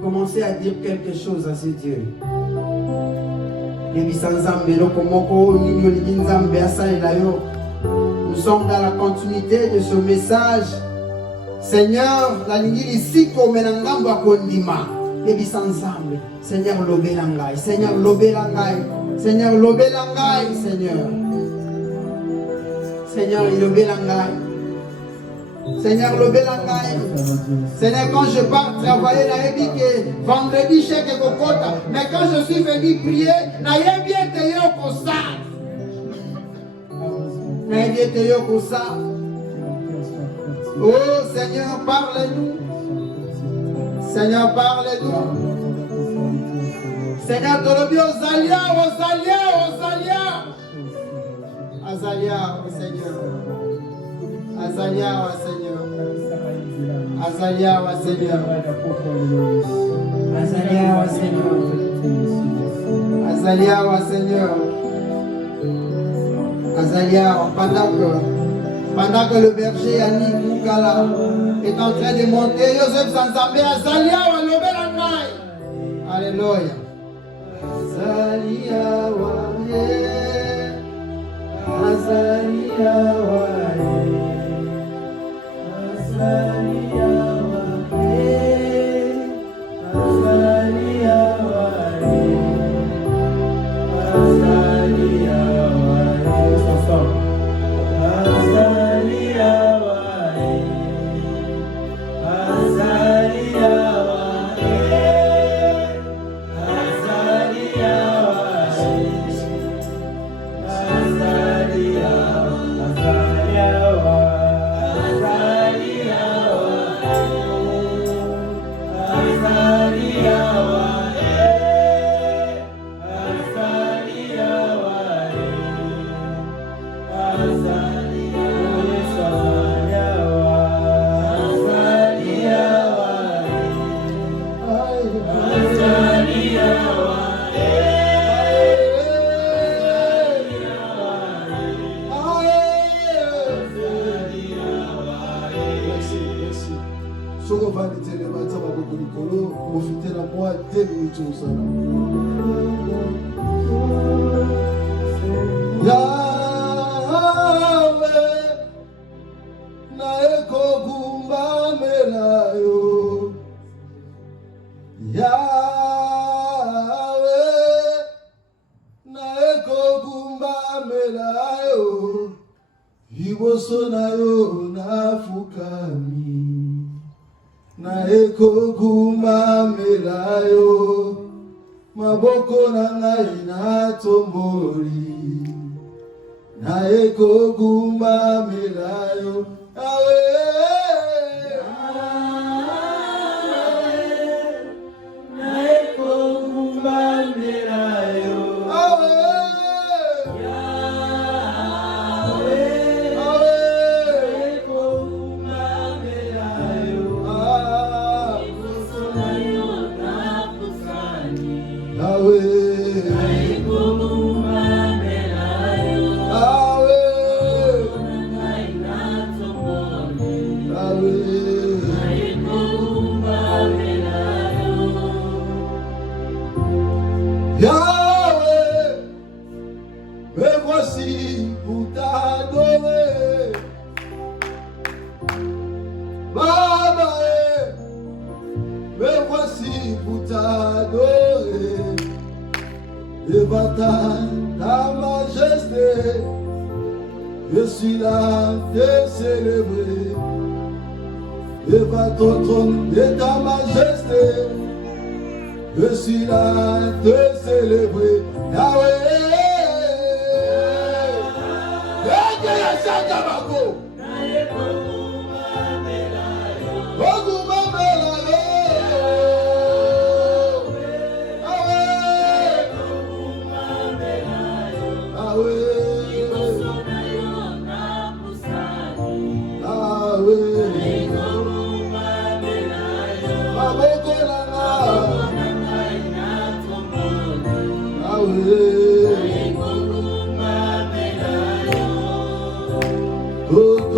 Commencez à dire quelque chose à ce Dieu. Nous sommes dans la continuité de ce message. Seigneur, la ligne ici comme un à Kondima. Seigneur, l'obélangai. Seigneur, l'obélangai. Seigneur, l'obélangai. Seigneur. Seigneur, l'obélangai. Seigneur, l'obélangai. Seigneur, quand je pars travailler, vendredi, chèque kokota. Mais quand je suis venu prier, n'ayez bien été au ça. N'ayez bien été au ça. Oh Seigneur, parle-nous. Seigneur, parle-nous. Seigneur, Tolobi, Ozalia, Ozalia, Ozalia. Azalia, oh Seigneur. Azalia, oh Seigneur. Azalia, oh Seigneur. Azalia, oh Seigneur. Azalia, oh Seigneur. Azalia, pendant que le berger Yannick Moukala est en train de monter, Joseph Sanzambe, Azalia, oh Lobelangai. Alléluia. Azalia, oh Azalia, oh Azalia, ta majesté, je suis là de célébrer. Devant ton trône de ta majesté, je suis là de célébrer. Yahweh, oh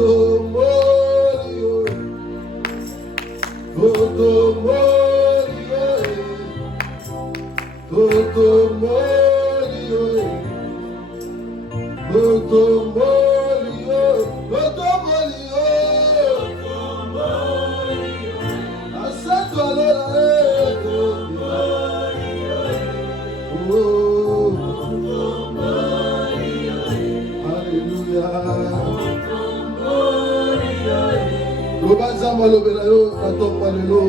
Lobanzamba lobela yo na tomba lelo.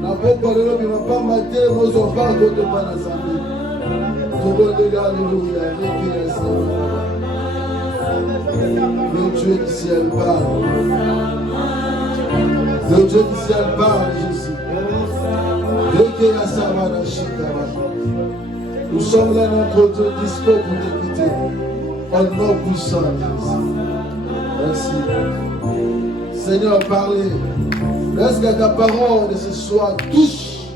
Na pokwa lelo bima pamba te mozo pa kote pa na zambi. Tobondeli alléluia. Le Dieu du ciel parle. Le Dieu du ciel parle, Jésus. Nous sommes là, notre Dieu, dispo pour t'écouter. Au nom puissant, Jésus. Merci. Seigneur, parlez. Laisse que ta parole de ce soir touche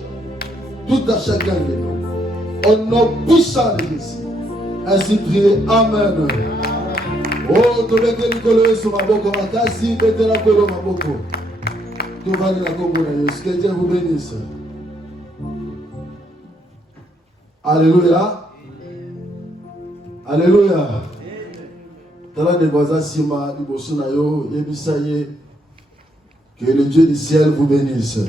tout à chacun de nous. Au nom puissant de Jésus. Ainsi priez. Amen. Oh, tu veux que nous colons sur ma boko, ma kasi, mettez la colo ma boko. Tu vas aller la communauté. Que Dieu vous bénisse. Alléluia. Alléluia. Tala de voisins sima du bosunayo yebisaye. Que le Dieu du ciel vous bénisse.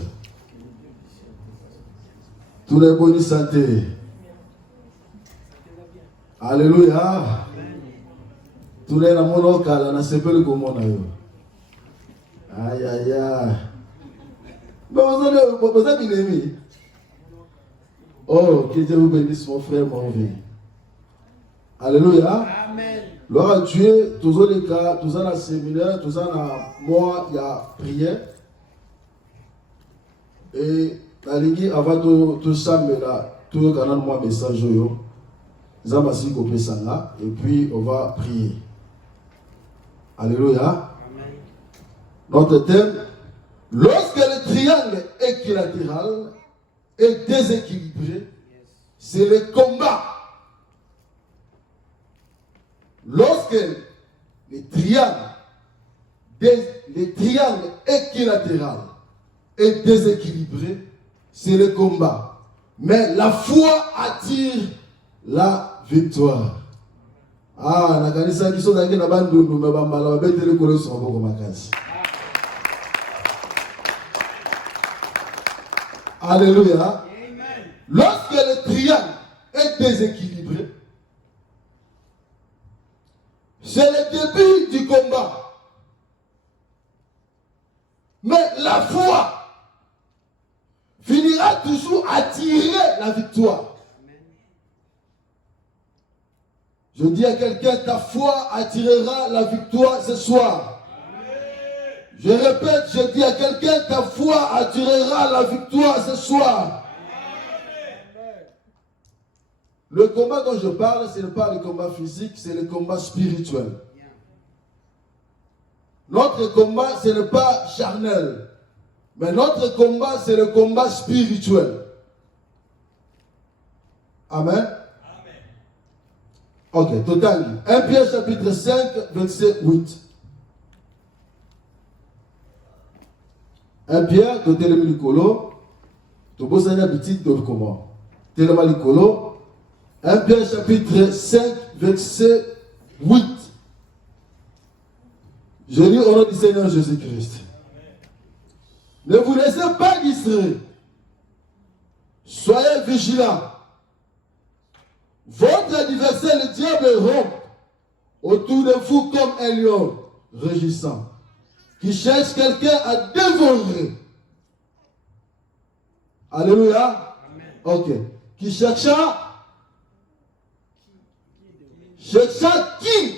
Tous les bonnes santé. Alléluia. Tous les namono kala na sepele komona yo. Aïe aïe aïe. Vous avez bien aimé. Oh, que Dieu vous bénisse, mon frère, mon vie. Alléluia. Amen. Gloire à Dieu, tous les cas, tous dans le séminaire, tous dans moi, il y a prière. Et la ligue, avant tout ça, mais là, tout le canal, moi, message, yo. Et puis, on va prier. Alléluia. Amen. Notre thème, lorsque le triangle équilatéral est déséquilibré, c'est le combat. Lorsque le triangle équilatéral est déséquilibré, c'est le combat. Mais la foi attire la victoire. Ah, na kanisa kiso na kina bandu no mabambala betele kolo so boko makasi. Alléluia. Amen. Lorsque le triangle est déséquilibré, c'est le début du combat. Mais la foi finira toujours à tirer la victoire. Je dis à quelqu'un, ta foi attirera la victoire ce soir. Je répète, je dis à quelqu'un, ta foi attirera la victoire ce soir. Le combat dont je parle, ce n'est pas le combat physique, c'est le combat spirituel. Notre combat, ce n'est pas charnel, mais notre combat, c'est le combat spirituel. Amen. Ok, total. 1 Pierre chapitre 5, verset 8. 1 Pierre, tu es le Milicolo, tu bosses un habitude de comment. Tu es le Milicolo. 1 Pierre chapitre 5, verset 8. Je lis au nom du Seigneur Jésus-Christ. Ne vous laissez pas distraire. Soyez vigilants. Votre adversaire, le diable, rompt autour de vous comme un lion rugissant, qui cherche quelqu'un à dévorer. Alléluia. Amen. Ok. Qui chercha qui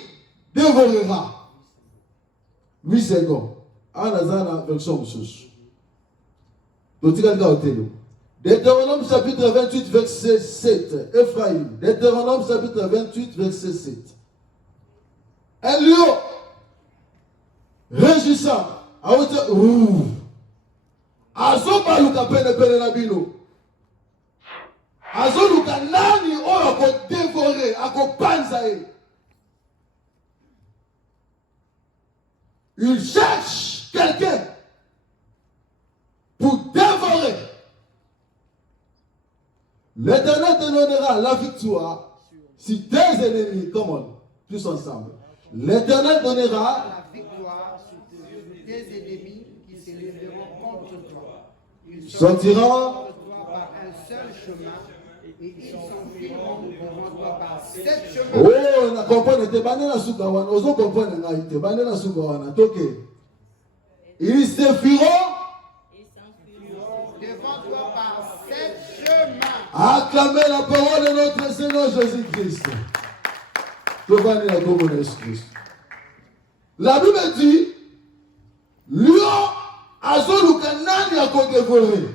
dévorera. 8 secondes. Anazana version moussous. Deutéronome chapitre 28, verset 7. Ephraïm. Deutéronome chapitre 28, verset 7. Un lion rugissant. Azo baluka pene na bino. Azo luka nani oyo ako dévorer, ako panza e. Il cherche quelqu'un pour dévorer. L'Éternel te donnera la victoire si tes ennemis, come on, tous ensemble. L'Éternel donnera la victoire sur tes ennemis qui se lèveront contre toi. Ils sortiront par un seul chemin et ils s'enfuiront devant toi par 7 chemins. Oh, na comprendre te banena suka wana, ozo comprendre ngai te banena suka wana, toke. Ils se fuiront devant toi par 7 chemins. Acclamez la parole de notre Seigneur Jésus-Christ. La Bible dit, lion azoluka nani akodévorer.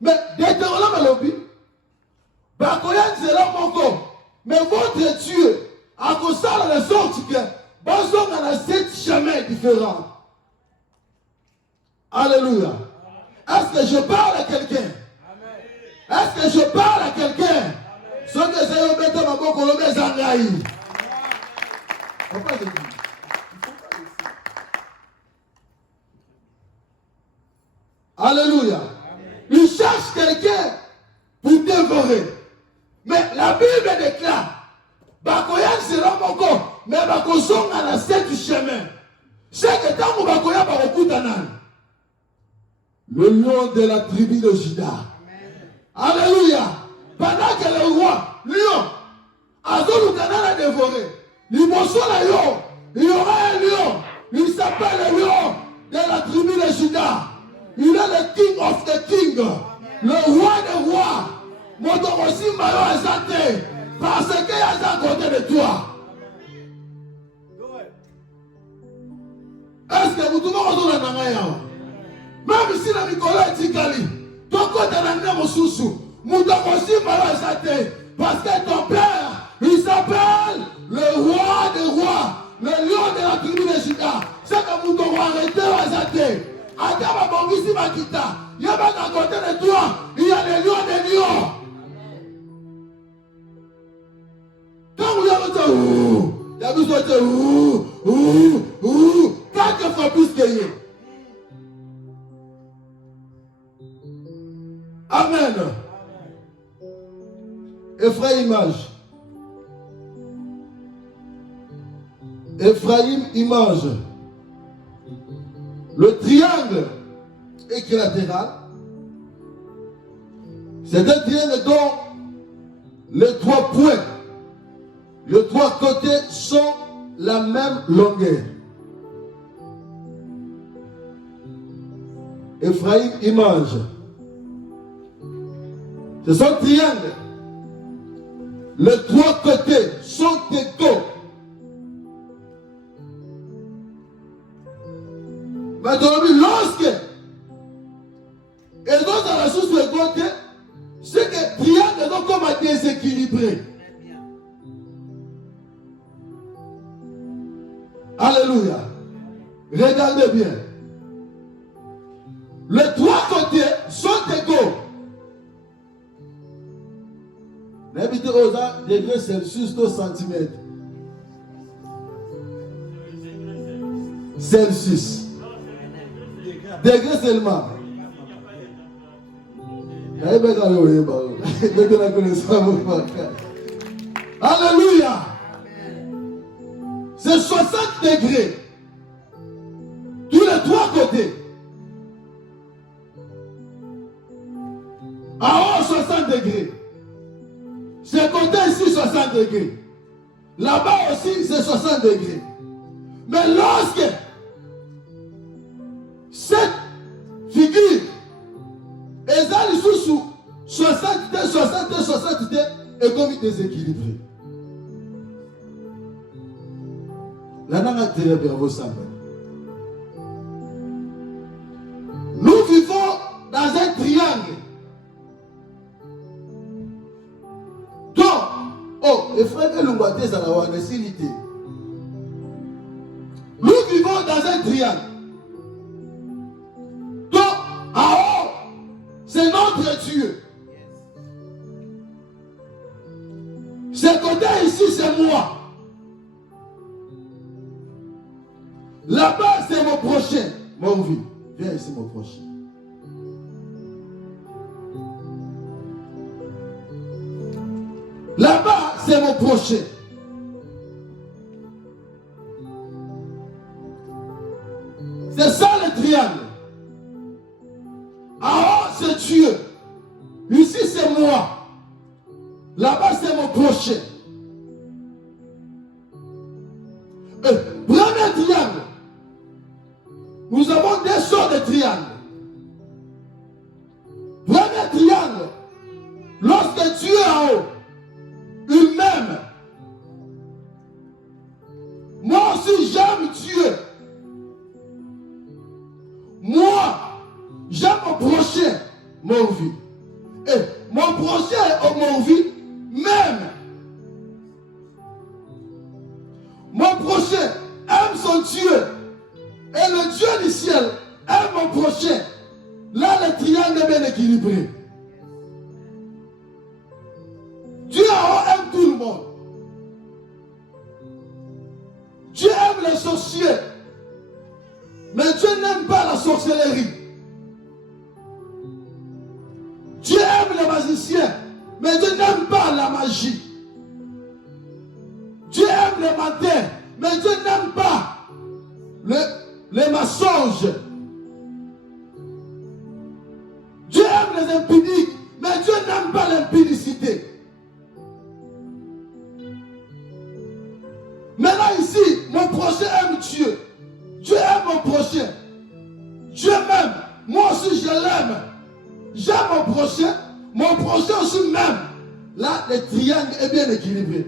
Mais Deutéronome alobi, bakoya nzela moko, mais votre Dieu a kosala la sorte que bazonga na 7 chemins différents. Alléluia. Est-ce que je parle à quelqu'un? Est-ce que je parle à quelqu'un? Ce que c'est au béton, ma boko, le bézangaï. Alléluia. Il cherche quelqu'un pour dévorer. Mais la Bible déclare, Bakoyan sera mon corps, mais Bakosong a la 7 chemins. Chaque temps où Bakoyan va recouter le lion de la tribu de Juda. Alléluia. Pendant que le roi, lion, Azolu Kanana dévoré, il y aura un lion, il s'appelle le lion de la tribu de Juda. Il est le king of the king, le roi des rois. Motorosi Mayo Azate, parce qu'il y a à côté de toi. Est-ce que vous trouvez dans la même si la Nicolas Tikali, ton côté de la Moussousou, Motorosi Mayo Azate, parce que ton père, il s'appelle le roi des rois, le lion de la tribu de Juda. C'est que vous devez arrêter Azate. Adama Bongisi Makita, il y a à côté de toi, il y a des lions des lions. Quand vous avez dit il y a besoin de 4 fois plus que lui. Amen. Ephraïmage. Ephraïm image. Le triangle équilatéral, c'est un triangle dont les 3 points, les 3 côtés sont la même longueur. Ephraïm image. C'est son triangle. Les 3 côtés sont égaux. Maintenant, lorsque et donc dans la source de côté, c'est que triangle est donc comme à déséquilibré. Alléluia. Regardez bien. Les 3 côtés sont égaux. N'habitez aux degrés Celsius 2 cm. Celsius. Degré seulement. Alléluia. C'est 60 degrés. Tous les 3 côtés. En haut, 60 degrés. Ce côté ici, 60 degrés. Là-bas aussi, c'est 60 degrés. Mais lorsque cette figure est sous 60 et comme déséquilibré. La nana très bien vos sambes. Nous vivons dans un triangle. Donc, et frère Lumbaté, ça va avoir des facilités. Nous vivons dans un triangle. Donc, en haut, c'est notre Dieu. Ce côté ici, c'est moi. Là-bas, c'est mon prochain. Mon vie. Viens ici, mon prochain. Là-bas, c'est mon prochain. C'est ça le triangle. En haut, c'est Dieu. Ici, c'est moi. Là-bas, c'est mon prochain. Premier triangle. Nous avons deux sortes de triangles. Premier triangle, lorsque Dieu est en haut, il m'aime. Moi aussi j'aime Dieu. Moi, j'aime mon prochain, mon vie. Et mon prochain, mon vie, même. Mon prochain aime son Dieu. Et le Dieu du ciel aime mon prochain. Là, le triangle est bien équilibré. Dieu en haut aime tout le monde. Dieu aime les sorciers. Mais Dieu n'aime pas la sorcellerie. Dieu aime les magiciens. Mais Dieu n'aime pas la magie. Dieu aime les menteurs. Mais Dieu n'aime pas les mensonges. Dieu aime les impudiques. Mais Dieu n'aime pas l'impudicité. Maintenant ici, mon prochain aime Dieu. Dieu aime mon prochain. Dieu m'aime. Moi aussi je l'aime. J'aime mon prochain. Mon prochain aussi m'aime. Là, le triangle est bien équilibré.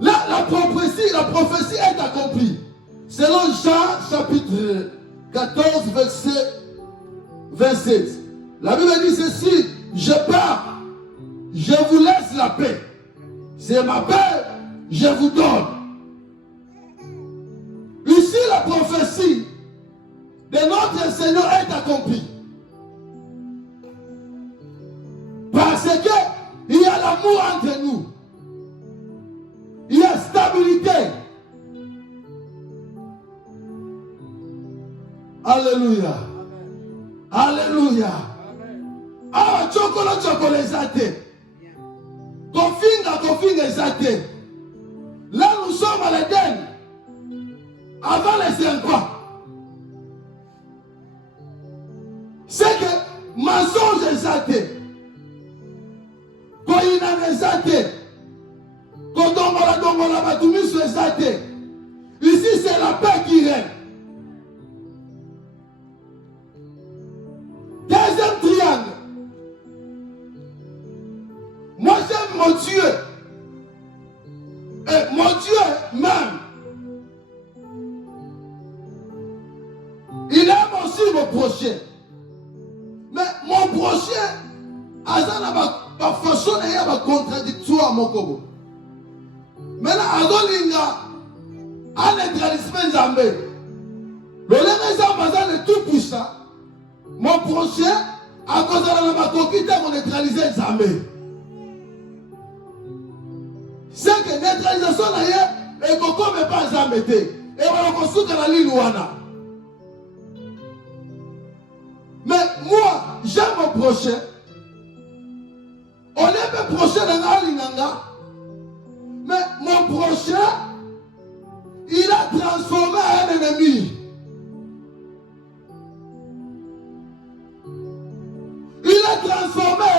Là, la prophétie est accomplie. Selon Jean chapitre 14, verset 27. La Bible dit ceci: je pars, je vous laisse la paix. C'est ma paix, je vous donne. Ici, la prophétie de notre Seigneur est accomplie. Parce qu'il y a l'amour entre nous. Il y a stabilité. Alléluia. Alléluia. Ah, chocolat zate. Kofinga zate. Là, nous sommes à l'Éden. Avant les 5 ans. C'est que mensonge zate. Koina zate. Kodombola batumisu zate. Ici, c'est la paix qui règne. Deuxième triangle. Moi j'aime mon Dieu. Et mon Dieu m'aime. Il aime aussi mon prochain. Mais mon prochain, azana ba façon et ba contradictoire mon kobo. Maintenant adolinga a neutralisme nzambe. Le lema nzambe le tout puissant. Mon prochain, à cause de la conquête, on neutraliser Nzambe. C'est que neutralisation est comme pas Nzambe. Et on a construit la ligne Wana. Mais moi, j'aime mon prochain. On est mes prochains dans la ligne. Mais mon prochain, il a transformé un ennemi. Il est transformé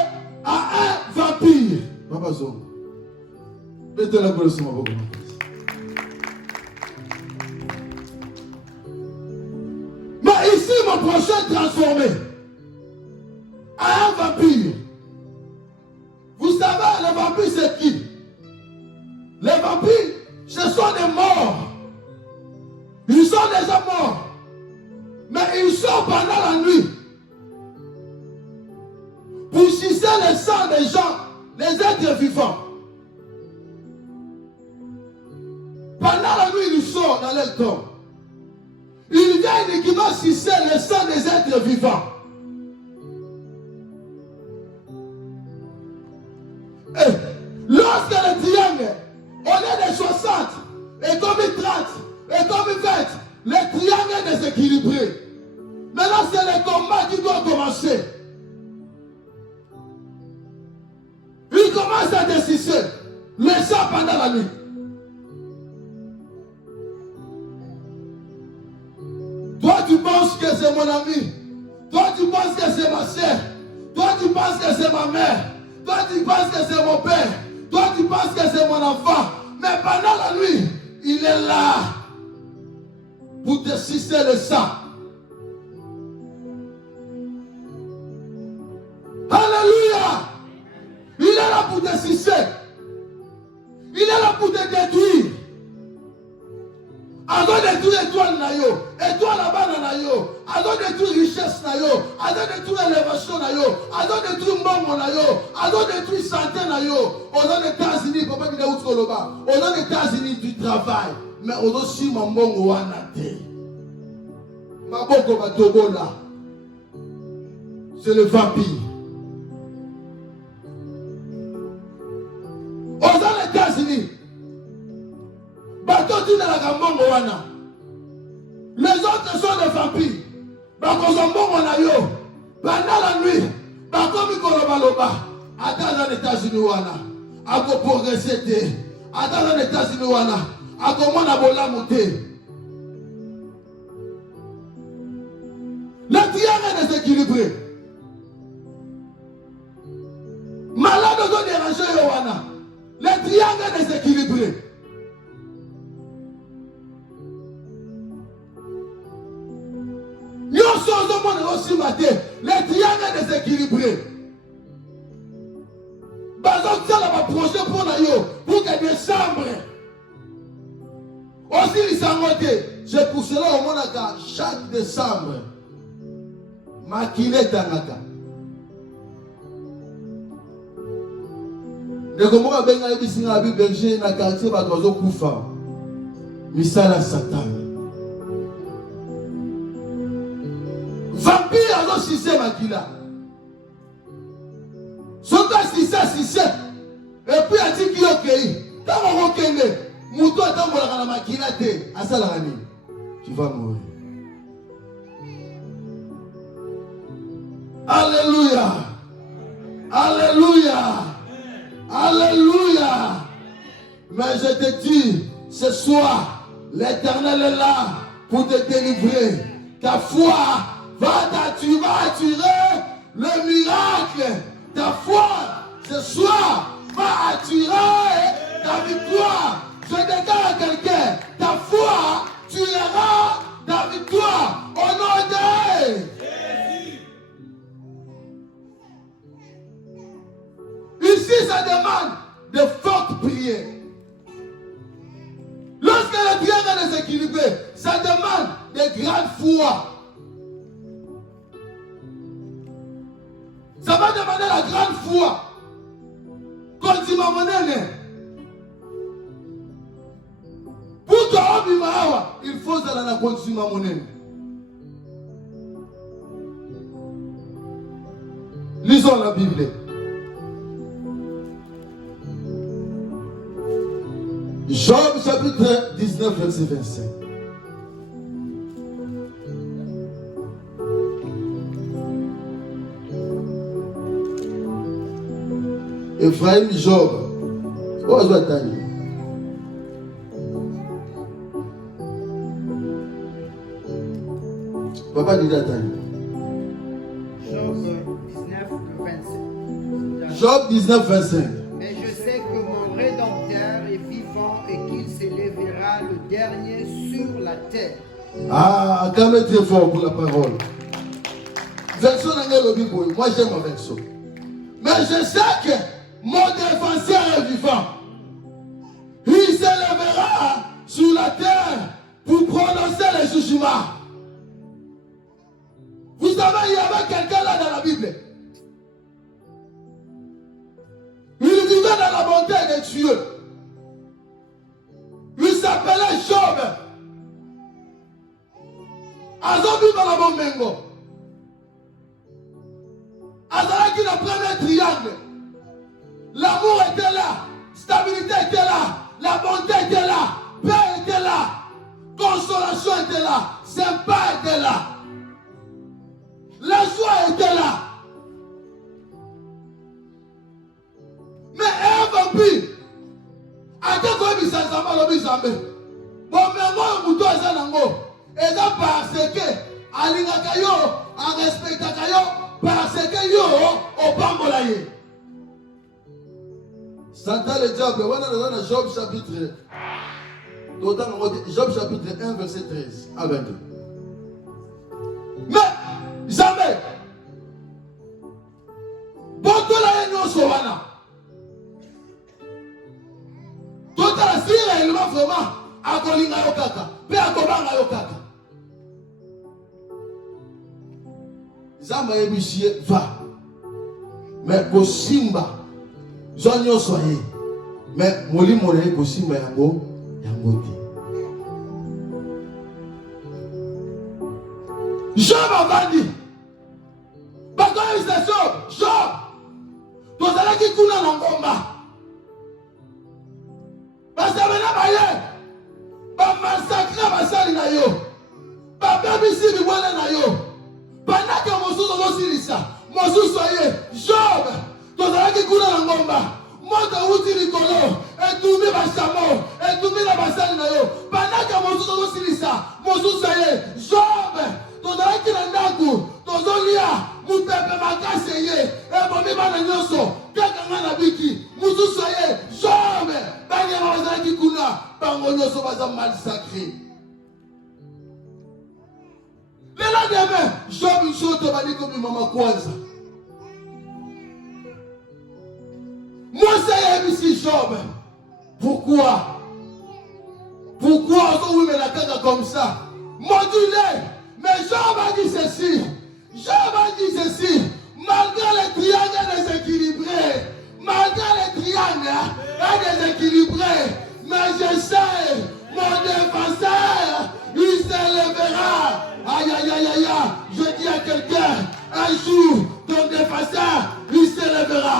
en un vampire. Papa Zon, mettez la gueule sur ma boca. Mais ici, mon prochain est transformé en un vampire. Vous savez, les vampires, c'est qui? Les vampires, ce sont des morts. Ils sont déjà morts. Mais ils sont pendant la nuit. Pour sucer le sang des gens, les êtres vivants. Pendant la nuit, ils sortent dans leur tombe. Ils viennent qui va sucer le sang des êtres vivants. Et lorsque le triangle, au lieu de 60, et comme 30, et comme 20, le triangle est déséquilibré. Maintenant, c'est le combat qui doit commencer. Il commence à décider le sang pendant la nuit. Toi, tu penses que c'est mon ami. Toi, tu penses que c'est ma soeur. Toi, tu penses que c'est ma mère. Toi, tu penses que c'est mon père. Toi, tu penses que c'est mon enfant. Mais pendant la nuit, il est là pour te sucer le sang. Alléluia. Il est là pour te sucer. Il est là pour te détruire. Ado détruire étoile na yo, étoile là-bas na yo, ado détruire richesse na yo, ado détruire élévation na yo, ado détruire mbongo na yo, ado détruire santé na yo. Aux États-Unis, papa qui est où Koloba, aux États-Unis tu travailles, mais aux aussi mbongo wana te. Maboko batobola, c'est le vampire. Aux États-Unis. Les autres sont des vampires. Pendant la nuit, attends les États-Unis, à progresser. Attends les États-Unis, à comment le triangle est déséquilibré. Malade de déranger, le triangle est déséquilibré. Les triangles déséquilibrés. Pour que décembre. Aussi, c'est pour cela au monde chaque décembre. Maquillé Tanaka. De comment on a bien dit la Bible berger dans le quartier de Koufa. Misala Satan. Vampire alors si c'est Makila. Soka si c'est. Et puis a dit qu'il ok. Tant qu'on okende, moutou attend pour la Makila te. Asalarani. Tu vas mourir. Alléluia. Alléluia. Alléluia. Mais je te dis, ce soir, l'Éternel est là pour te délivrer. Ta foi tu vas attirer le miracle. Ta foi, ce soir, va attirer ta victoire. Je déclare à quelqu'un, ta foi, tu auras ta victoire au nom de Jésus. Ici, ça demande de fortes prières. Lorsque le triangle est déséquilibré, ça demande de grandes foi. Ça va demander la grande foi. Quand tu m'as monnaie, pour toi, il faut que la continue ma monnaie. Lisons la Bible. Job chapitre 19, verset 25. Ephraim Job. Oh, je vais t'aller. Papa dit d'attendre. Job 19, 25. Job 19, 25. Mais je sais que mon Rédempteur est vivant et qu'il s'élèvera le dernier sur la terre. Ah, quand même très fort pour la parole. Version dans le Bible, moi j'aime la version. Mais je sais que mon défenseur est vivant. Il s'élèvera sur la terre pour prononcer les jugements. Vous savez, il y avait quelqu'un là dans la Bible. Il vivait dans la montagne de Dieu. Il s'appelait Job. Azobi Malabomengo. Azalaki le premier triangle. L'amour était là, stabilité était là, la bonté était là, paix était là, consolation était là, sympa était là, la joie était là. Mais un vampire, à quel point il s'en va le bizarre. Bon, mais moi, je suis et ça parce que, à l'ingakayo, à respectakayo, parce que yo, au pangolaye. Satan le diable, on a dans Job chapitre Job chapitre 1, verset 13 à 22. Mais jamais, beaucoup la union sauvana. Tout à la sire, il va vraiment à Kolinga Yokaka, puis à Kobanga Yokaka. Zama Ebichie va, mais Kosimba, Zonyo soye, mais Moli Mole Kosimba Yango, Yango. Job a vendu. Bakon Job. Tout à qui kuna l'angomba. Parce que maintenant, ba massacre basali na yo. Ba babisi biwala na yo. Pendant que Mosusu osilisa, Mosusu soye Job. Tout à qui kuna l'angomba. Moto uti likolo, etumi basamo, etumi na basali na yo. Pendant que Mosusu osilisa, Mosusu soye Job. Tozalaki na ndaku tozolia mupepe makasi ye ebomi bana nyonso kaka nga na biki mususu ye Job banyama bazalaki kuna bango nyonso baza mal sacré. Le lendemain Job nsoto bali komimama kwanza Mose yebisi Job pourquoi ozowimela kaka comme ça modulé. Mais Job a dit ceci, malgré les triangles déséquilibrés, mais je sais, mon défenseur, il se lèvera. Aïe, aïe, aïe, aïe, je dis à quelqu'un, un jour, ton défenseur, il se lèvera.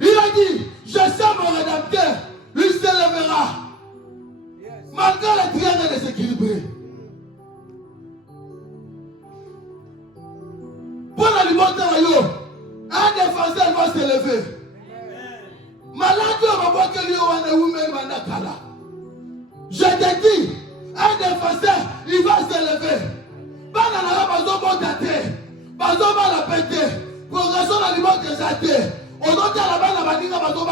Il a dit, je sais mon rédempteur, il se lèvera. Malgré les triangles déséquilibrés. Pour la liberté, un défenseur va se lever. Je te dis, un défenseur, il va se lever. Progression la liberté. Aujourd'hui,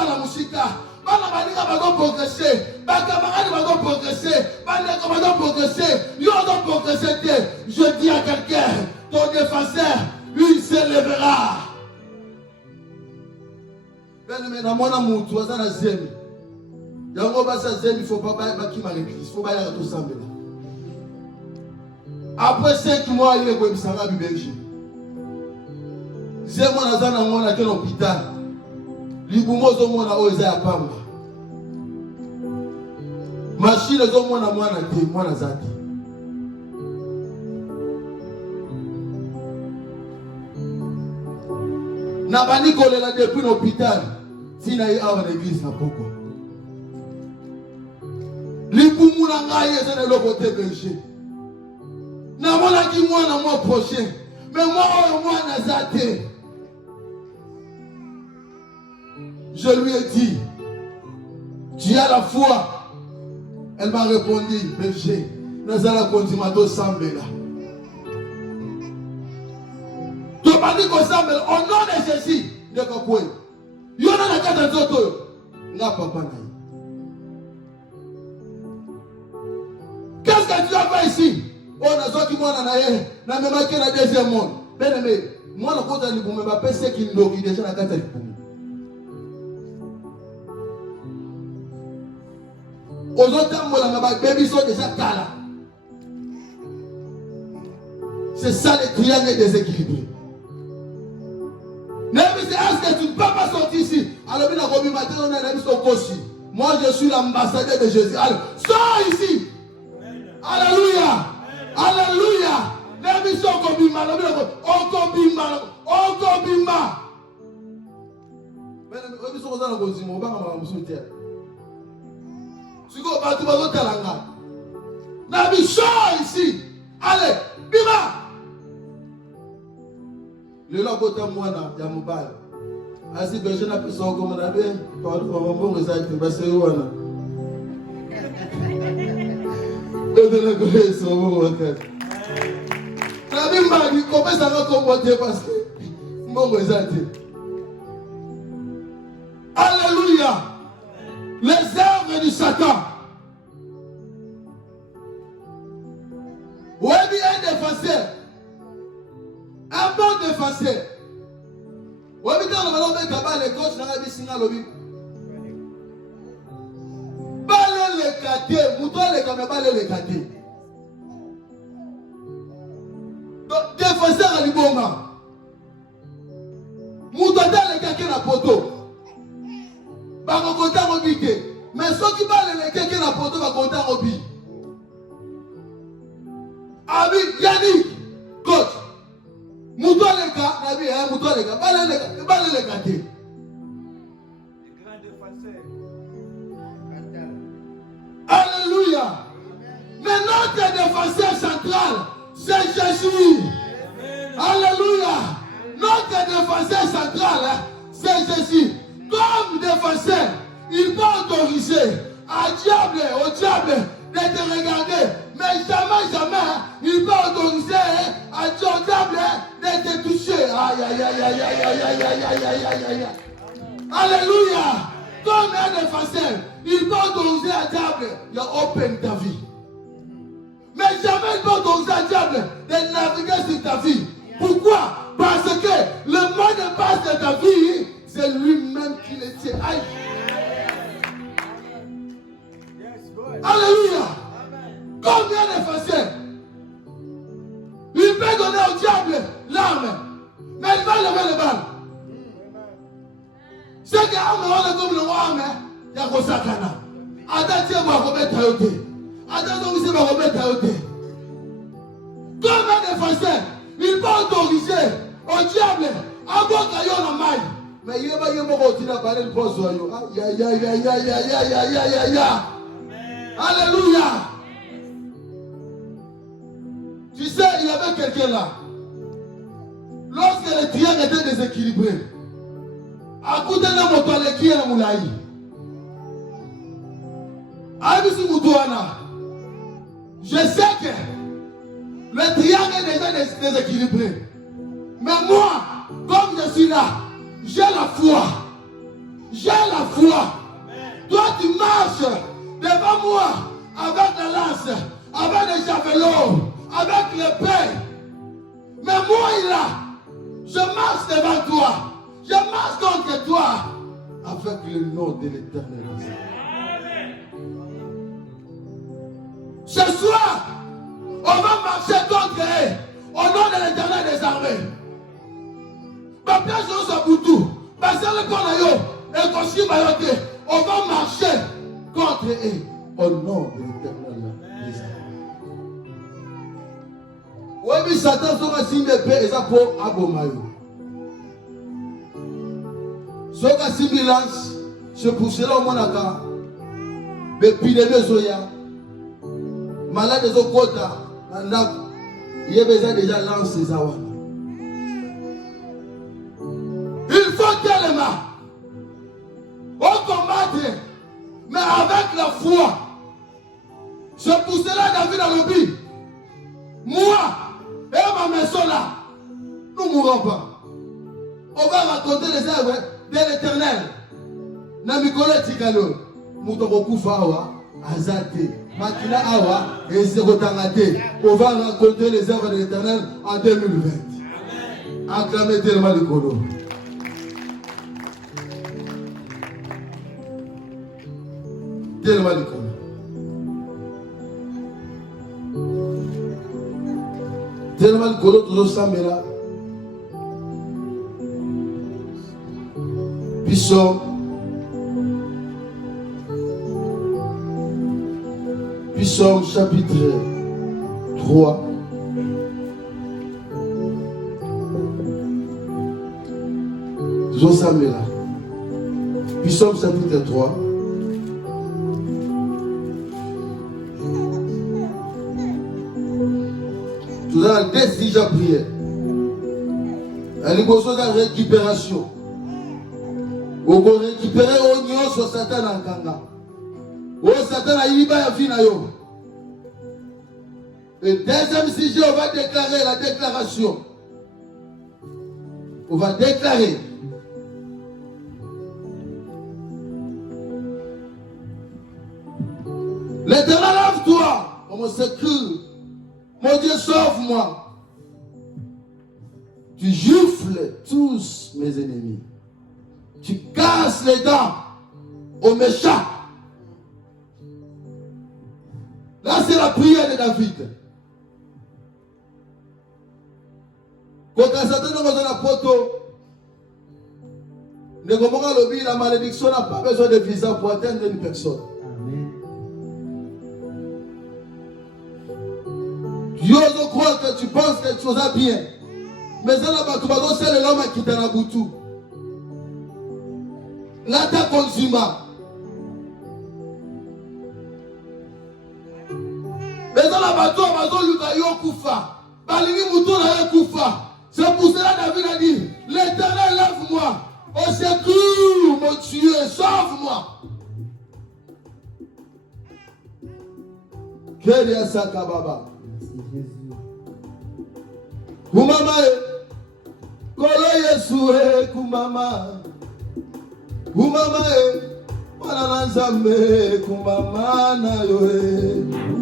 la musique. Bana baninga bazo progresser, bakamarade bazo progresser, baneko bazo progresser, yo bazo progresser. Je dis à quelqu'un, ton défenseur, il se lèvera. Ben mais na mona mutu azana zemi. Yango basa zemi faut pas bakima l'église, faut pas y aller tout sambela. Après 5 mois il est comme ça na Belgique. Zemo nazana mona ke l'hôpital. Libumo zo mona oza ya pamba. Machine zo mona mwana te mwana zati. Na bani kolela depuis l'hôpital. Tina yi awa l'église na poko. Libumu na ngai eza na lokote belge. Na mona ki mwana mois prochain. Mais moi oyo mwana zati. Je lui ai dit, tu as la foi. Elle m'a répondu, berger, nous allons continuer à s'embêter. Tu m'as dit qu'on s'embête au nom de Jésus. De quoi? Il y en a la carte de Zoto. N'a papa. Qu'est-ce que tu as fait ici? On a sorti moi dans le deuxième monde. Bien aimé, moi, je ne peux pas faire ce qui nous déjà la carte de aux autres, baby sont déjà cala. C'est ça les triangles déséquilibrés. Est-ce que tu ne peux pas sortir ici? Alors, moi, je suis l'ambassadeur de Jésus. Alors, sors ici. Alléluia. Alléluia. Ici. Allez, bima. Le logo moi na ya mobile. Asi berger na personne comme on a bien. Par le moment où ça été passé wana. De la grâce au moment. Na bimba ni comment ça va comporter parce que mon resate. Alléluia. Les œuvres du Satan. Oui, un défenseur. Un bon défenseur. Oui, mais quand on va mettre les coachs dans la vie, c'est un lobby. Balé les catés, mouton les caméras, balé les catés. Donc, défenseur à l'iboma. Mouton les catés na poto. Ba konta robité. Mais ceux qui balé les catés na poto, ba konta robi. Abi, Yannick, coach. Mouton les cas, Nabi, mouton les cas, balé les catés. Alléluia. Mais notre défenseur central, c'est Jésus. Alléluia. Notre défenseur central, c'est Jésus. Comme défenseur, il peut autoriser au diable de te regarder. Mais jamais, il peut autoriser au diable de te toucher. Aïe, aïe, aïe, aïe, aïe, aïe, aïe, aïe, aïe, aïe, aïe, aïe. Alléluia. Comme un défenseur, il peut autoriser à diable de open ta vie. Mais jamais il peut autoriser à diable de naviguer sur ta vie. Pourquoi? Parce que le mot de base de ta vie, c'est lui-même qui le tient. Aïe. Alléluia. Comme un défenseur, il peut donner au diable l'arme, mais il va lever les balles. C'est que on est comme le roi, il y a un sakana. Attends, va remettre à côté. Attends, on va remettre à côté. Comme un défenseur, il va autoriser au diable à voir qu'il y a un maille. Mais il y a un continuer à parler de poste. Aïe, aïe, aïe, aïe, aïe, aïe, aïe, aïe, aïe, aïe. Alléluia. Tu sais, il y avait quelqu'un là. Lorsque le triangle était déséquilibré, à côté de la moto, qui est la moulaï. Je sais que le triangle est déjà déséquilibré. Mais moi, comme je suis là, j'ai la foi. J'ai la foi. Toi, tu marches devant moi avec la lance, avec les javelots, avec l'épée. Mais moi, il est là. Je marche devant toi. Je marche contre toi avec le nom de l'Éternel. Ce soir, on va marcher contre eux au nom de l'Éternel des armées. On va marcher contre eux au nom de l'Éternel des armées. Oui, Satan sera signé épée et ça pour Abomayo. Soka similance, se poussera au monaka, bépidémie zoya, malade des okota, il y a besoin déjà lancer ça. Il faut tellement on combattre, mais avec la foi. Se poussera David à l'objet. Moi et ma maison là, nous ne mourrons pas. On va raconter les œuvres de l'Éternel. Namikole Tikalo, Moutoko Fawa, Azate, Makina Awa, et Zerotangate. On va raconter les œuvres de l'Éternel en 2020. Acclamez tellement le colo. Tellement le colo. Tellement le colo, tout ça, mais là. Psaume chapitre 3. Psaume chapitre 3. Tout à l'heure, déjà prié. Elle est besoin de récupération. On va récupérer l'oignon sur Satan en Kanga. Oh, Satan a eu la vie. Le deuxième sujet, on va déclarer la déclaration. On va déclarer. L'Éternel, lève-toi, comme on s'écrit. Mon Dieu, sauve-moi. Tu gifles tous mes ennemis. Tu casses les dents aux méchants. Là, c'est la prière de David. Quand Satan nous dans la poto, la malédiction n'a pas besoin de visa pour atteindre une personne. Amen. Dieu nous croit que tu penses quelque chose à bien. Mais ça là-bas, tu vas donc c'est l'homme qui t'a la boutou. Là, t'as consumé. Mais ça là-bas, tu vas donc yuka kufa. Balini mouton na kufa. C'est pour cela que David a dit, l'Éternel, lève-moi. Au secours, mon Dieu, sauve-moi. Quel est ça, Kababa? Kumama, Kolo Yesu, Kumama. Kumama, Kumama na yo.